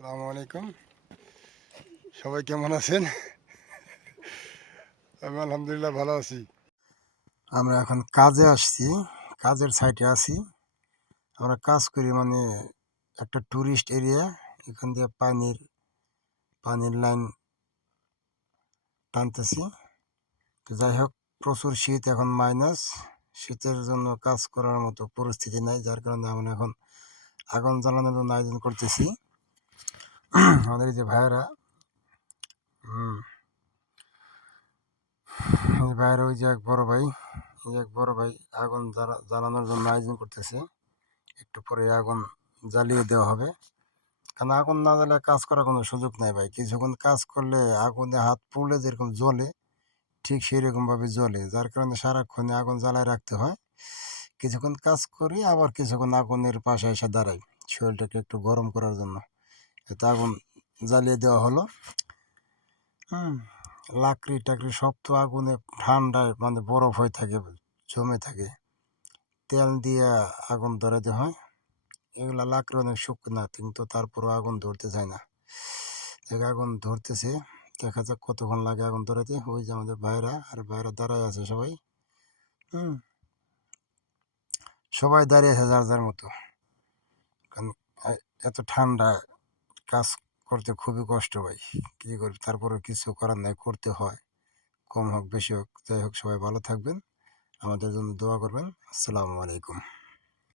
আসসালামু আলাইকুম। সবাই কেমন আছেন? আমি আলহামদুলিল্লাহ ভালো আছি। আমরা এখন কাজে আসছি, কাজের সাইটে আছি। আমরা কাজ করি মানে একটা টুরিস্ট এরিয়া। এখান দিয়ে পানির লাইন টানতেছি। তো যাই হোক, প্রচুর শীত, এখন মাইনাস। শীতের জন্য কাজ করার মতো পরিস্থিতি নাই, যার কারণে আমরা এখন আগুন জ্বালানোর জন্য আয়োজন করতেছি। আমাদের এই যে ভাইয়েরা, এই ভাইয়েরা, ওই যে এক বড় ভাই, আগুন জ্বালানোর জন্য আয়োজন করতেছে। একটু পরে আগুন জ্বালিয়ে দেওয়া হবে, কারণ আগুন না জ্বালে কাজ করার কোনো সুযোগ নাই ভাই। কিছুক্ষণ কাজ করলে আগুনে হাত পুড়লে যেরকম জ্বলে, ঠিক সেই রকম ভাবে জ্বলে, যার কারণে সারাক্ষণে আগুন জ্বালায় রাখতে হয়। কিছুক্ষণ কাজ করি, আবার কিছুক্ষণ আগুনের পাশে এসে দাঁড়াই শরীরটাকে একটু গরম করার জন্য। এতে আগুন জ্বালিয়ে দেওয়া হলো। হুম, লাকড়ি টাকড়ি সব তো আগুনে ঠান্ডায় মানে বরফ হয়ে থাকে, জমে থাকে। তেল দিয়ে আগুন ধরাতে হয়। এগুলা লাকড়ি অনেক শুকনা, কিন্তু তারপরও আগুন ধরতে চায় না। আগুন ধরতেছে, দেখা যাক কতক্ষণ লাগে আগুন ধরাতে। ওই যে আমাদের ভাইরা দাঁড়ায় আছে সবাই। হুম, সবাই দাঁড়িয়ে আছে যার যার মতো। কারণ এত ঠান্ডা, কাজ করতে খুবই কষ্ট ভাই। কী করি, তারপরে কিছু করার নাই, করতে হয়। কম হোক বেশি হোক, যাই হোক, সবাই ভালো থাকবেন, আমাদের জন্য দোয়া করবেন। আসসালামু আলাইকুম।